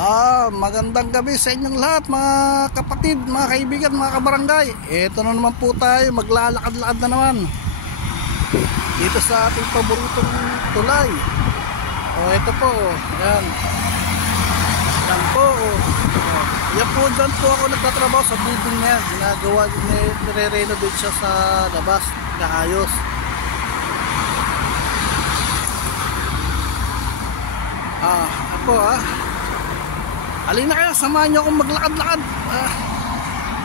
Magandang gabi sa inyong lahat, mga kapatid, mga kaibigan, mga kabarangay. Ito na naman po tayo, maglalakad-lakad na naman dito sa ating paboritong tulay. Ito po, yan. Yan po, yan po, dyan po ako nagtatrabaho sa building niya. Ginagawa, nire-renovate siya sa labas, kaayos. Halina kayo, samahan nyo akong maglakad-lakad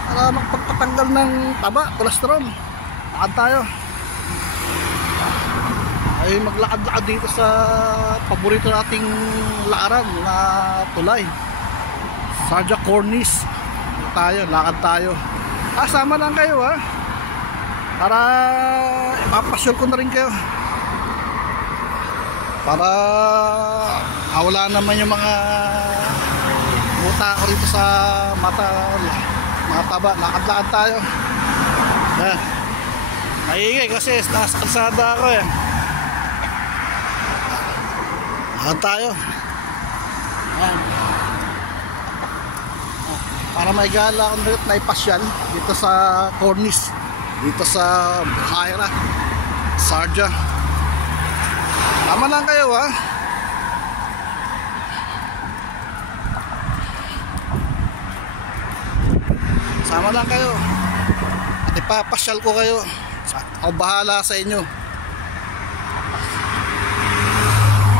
para magpagpatanggal ng taba, kolesterol. Lakad tayo. Ay maglakad-lakad dito sa paborito nating lakaran na tulay, Sarja Cornice. Tayo, lakad tayo. Sama lang kayo para ipapasyol ko na rin kayo, para wala naman yung mga buta ko rito sa mata, mga taba. Lakad-lakad tayo. Maingay kasi nasa kalsada ako Lakad tayo. Para may gala akong na ipasyal dito sa Cornice, dito sa Buhaira, Sarja. Tama lang kayo Sama lang kayo at ipapasyal ko kayo. Ako bahala sa inyo.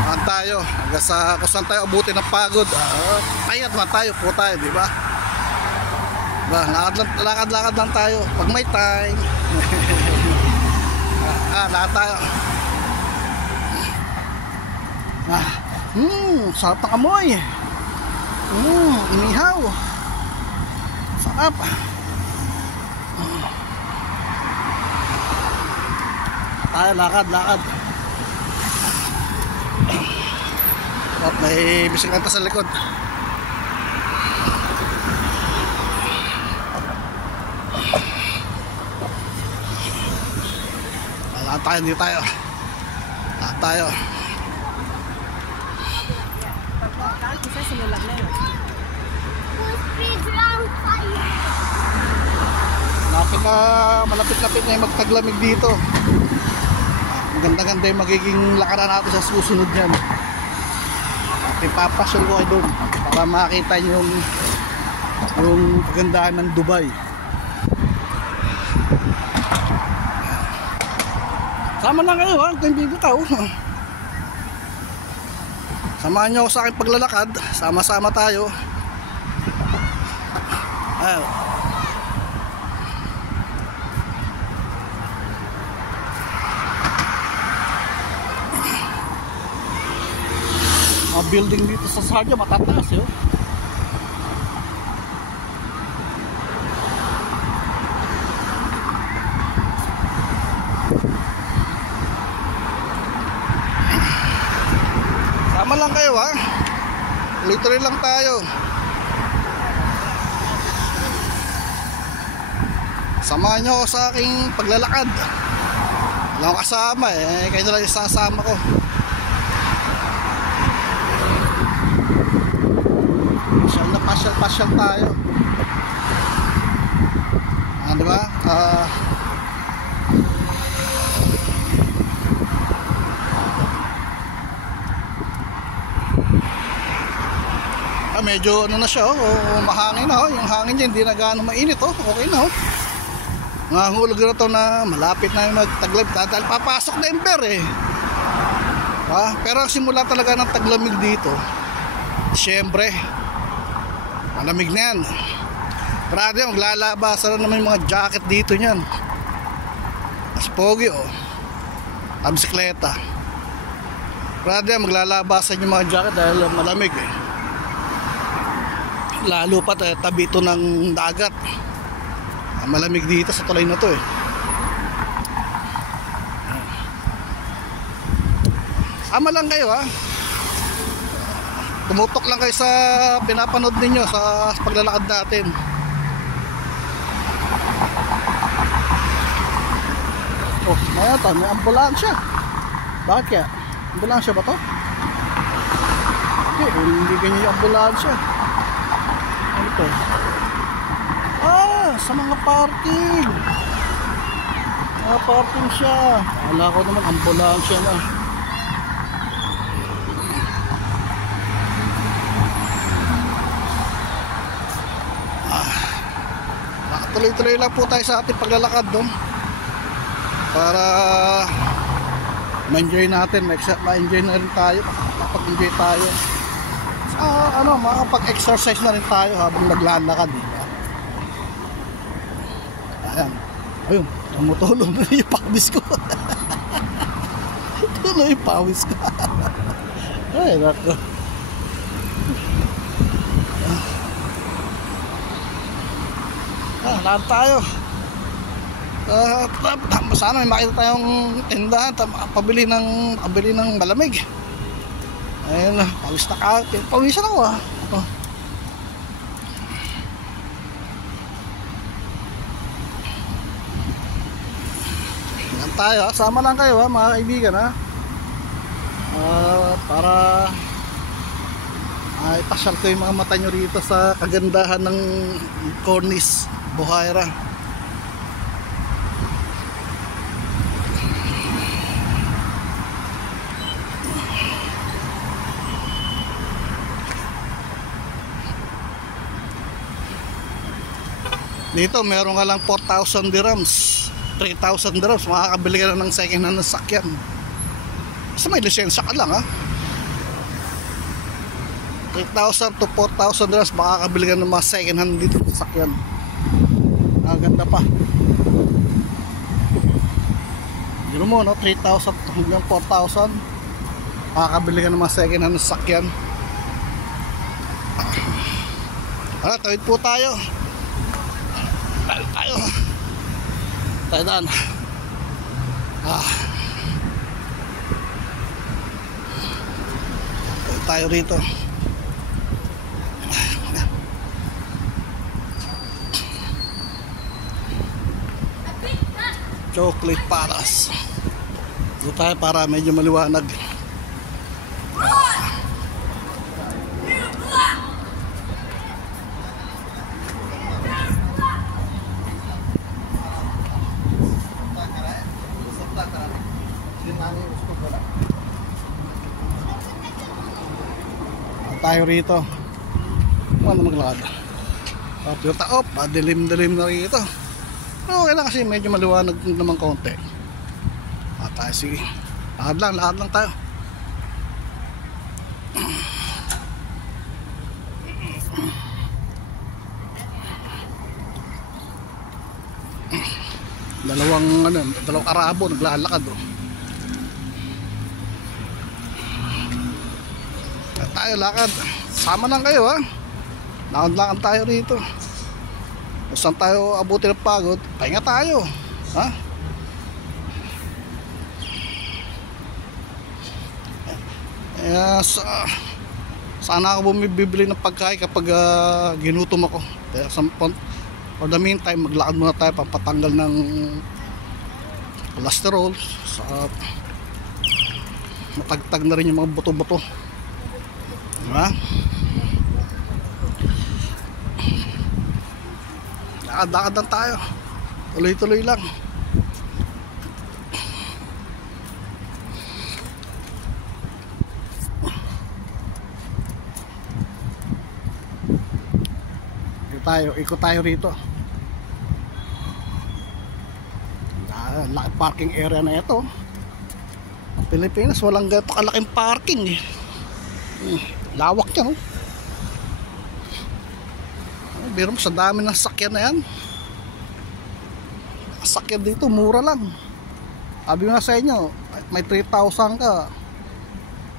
Lakad tayo hanggang sa kung saan tayo abutin ng pagod. Payat man tayo po tayo, di ba? Lakad-lakad lang tayo pag may time. Lakad tayo. Sarap ng amoy. Inihaw. Sarap. Tayo, lakad. At may bisikleta sa likod. Lakad tayo, dito tayo. Lakad tayo. Malapit-lapit na yung magtaglamig dito. Maganda-ganda yung magiging lakaran natin sa susunod yan. At ipapasyal ko kayo doon para makita nyo yung kagandahan ng Dubai. Sama lang kayo kung bibitaw. Samahan nyo ako sa aking paglalakad. Sama-sama tayo. Building dito sa Sarja matataas Sama lang kayo literal lang tayo. Samahan nyo ako sa aking paglalakad. Wala akong kasama kayo na lang yung sasama ko. Pasyal tayo. Diba? Medyo ano na siya mahangin na yung hangin niya hindi na gaano mainit okay na nangahulog na to na malapit na yung magtaglamig dahil papasok na ember pero simula talaga ng taglamig dito, syempre malamig na yan. Grabe, maglalabasan na naman yung mga jacket dito nyan. Mas pogi ang bisikleta. Grabe, maglalabasan yung mga jacket dahil malamig lalo pa tabi ito ng dagat. Malamig dito sa tulay na to Sama lang kayo tumutok lang kayo sa pinapanood ninyo sa paglalakad natin. May ambulansya. Bakit kaya? Ambulansya ba to? Okay. kung hindi ganyan yung ambulansya. Ano to? Sa mga parking. Mga parking siya. Akala ko naman ambulansya na. Tuloy-tuloy lang po tayo sa ating paglalakad doon para ma-enjoy natin, ma-enjoy na rin tayo, makapag-enjoy tayo makapag-exercise na rin tayo habang naglalakad, diba? Ayun, tumutulong na yung pawis ko. Tuloy yung pawis ko. Ay, nako. Lahat tayo. Sana may makita tayong tindahan, pabili ng malamig. Ayun, pawis na ka. Pawisan ako Yan tayo, sama lang kayo mga kaibigan para ipasyal ko yung mga mata nyo rito sa kagandahan ng Cornice, Buhaira. Dito meron ka lang 4,000 dirhams, 3,000 dirhams, makakabili ka na ng second hand na sakyan. Basta may lisensya ka lang 3,000 to 4,000 dirhams, makakabili ka ng mga second hand dito sa sakyan. Ganda pa. Yun mo 3,000 hanggang 4,000, makakabili ka ng mga second hand na sakyan. Tawid po tayo. Tayo daan. Tayo rito. Chocolate Palace. Dito tayo para medyo maliwanag. Tayo rito. Ano maglakad? Dilim-dilim na rito. Okay lang kasi medyo maliwanag naman konti. Tayo sige. Lakad lang tayo. Dalawang Arabo naglalakad tayo lakad. Sama lang kayo lakad tayo rito. Kung saan tayo abutin ng pagod, pahinga tayo sana ako bumibili ng pagkain kapag ginutom ako. Kaya for the meantime, maglakad muna tayo pampatanggal ng cholesterol, matagtag na rin yung mga buto-buto. Diba? Lakad lang tayo. Tuloy-tuloy lang. Ikot tayo rito. Parking area na ito. Pilipinas walang ganito kalaking parking lawak yan biro mo sa dami ng sakyan na yan. Sakyan dito mura lang. Sabi nga sa inyo, may 3,000 ka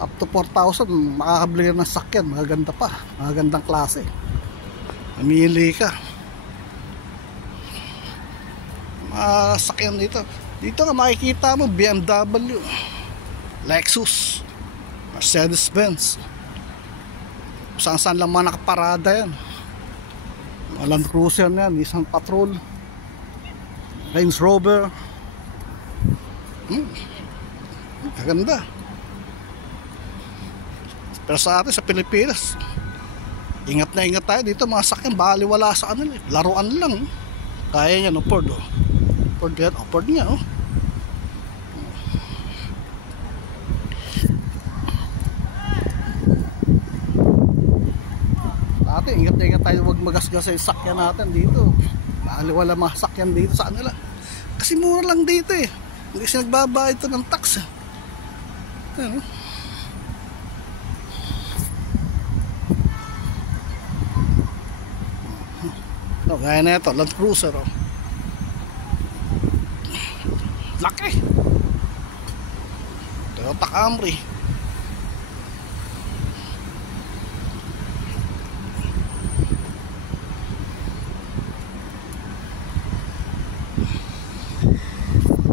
up to 4,000 makakabili ng sakyan, magaganda pa, magagandang klase. Mamili ka. Sakyan dito ka makikita mo BMW, Lexus, Mercedes-Benz, saan lang mga nakaparada yan. Land Cruiser na yan, Nissan Patrol, Range Rover. Kaganda. Pero sa atin sa Pilipinas, ingat na ingat tayo dito, mga sakyan baliwala sa kanila, laruan lang. Kaya niya no, Ford oh. Ford yan, oh, Ford niya oh. Dati ingat na ingat tayo, wag magasgas sa sakyan natin dito. Baliwala mga sakyan dito sa kanila. Kasi mura lang dito eh. Hindi kasi nagbabayad ito ng tax. Ano? Oh, gaya na ito, Land Cruiser oh. Laki. Toyota Camry.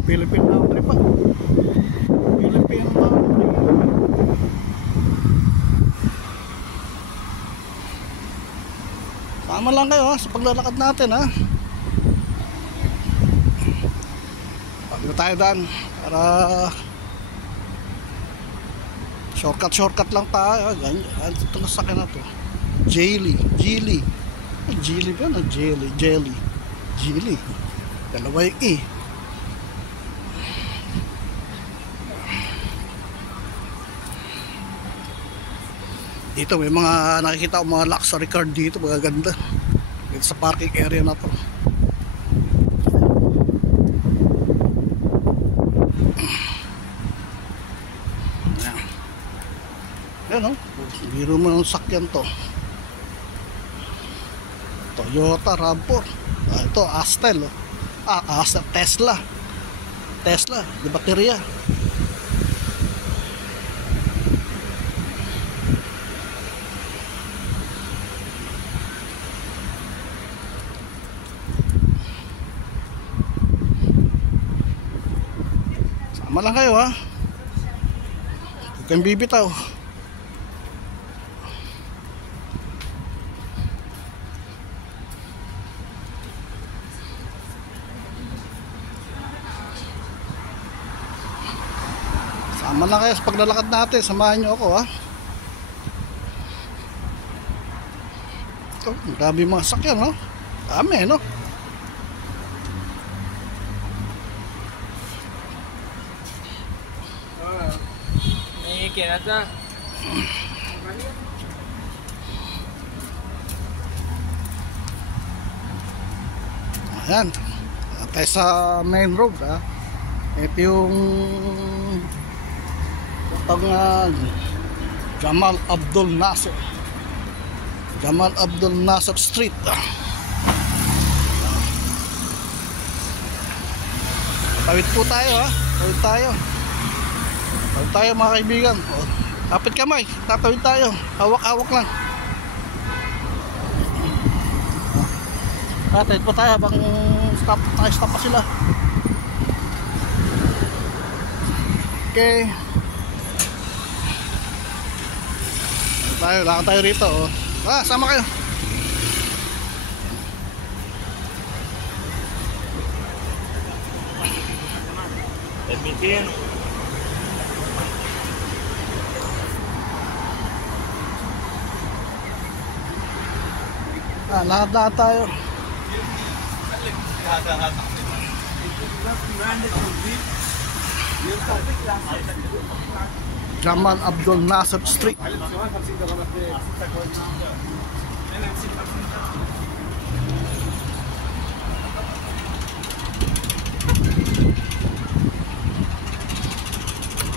Philippine Laundry pa. Philippine Laundry. Sama lang kayo ha, sa paglalakad natin ha. Pag na tayo daan para shortcut lang tayo. Ganyan, ito na sakyan na to. Geely ba na? Geely. Dalawa yung E. Dito may mga nakikita ko mga luxury car dito, magaganda dito sa parking area na to. Yan o, biro mo ng sakyan to. Toyota RAV4. Ito Astel oh. Astel, Tesla di baterya. Sama lang kayo ha, huwag kayong bibitaw. Sama lang kayo sa paglalakad natin, samahan nyo ako ha. Ito, dami mga sakyan no, dami no. Kinata. Ayan, tayo sa main road ha. Ito yung Jamal Abdul Nasser Street. Tawid po tayo ha, tawid tayo mga kaibigan. O, kapit kamay, tatawid tayo, hawak-hawak lang. Tatawid po tayo habang stop pa sila. Okay, lakad tayo rito oh. Sama kayo. Lahat tayo. Jamal Abdul Nasser Street.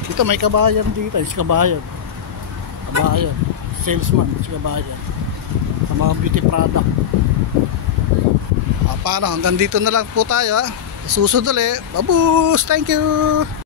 Dito may kabayan dito, si kabayan. Salesman, si kabayan. Sa mga beauty product. Paano, hanggang dito na lang po tayo ha. Susunod ulit. Babus, thank you.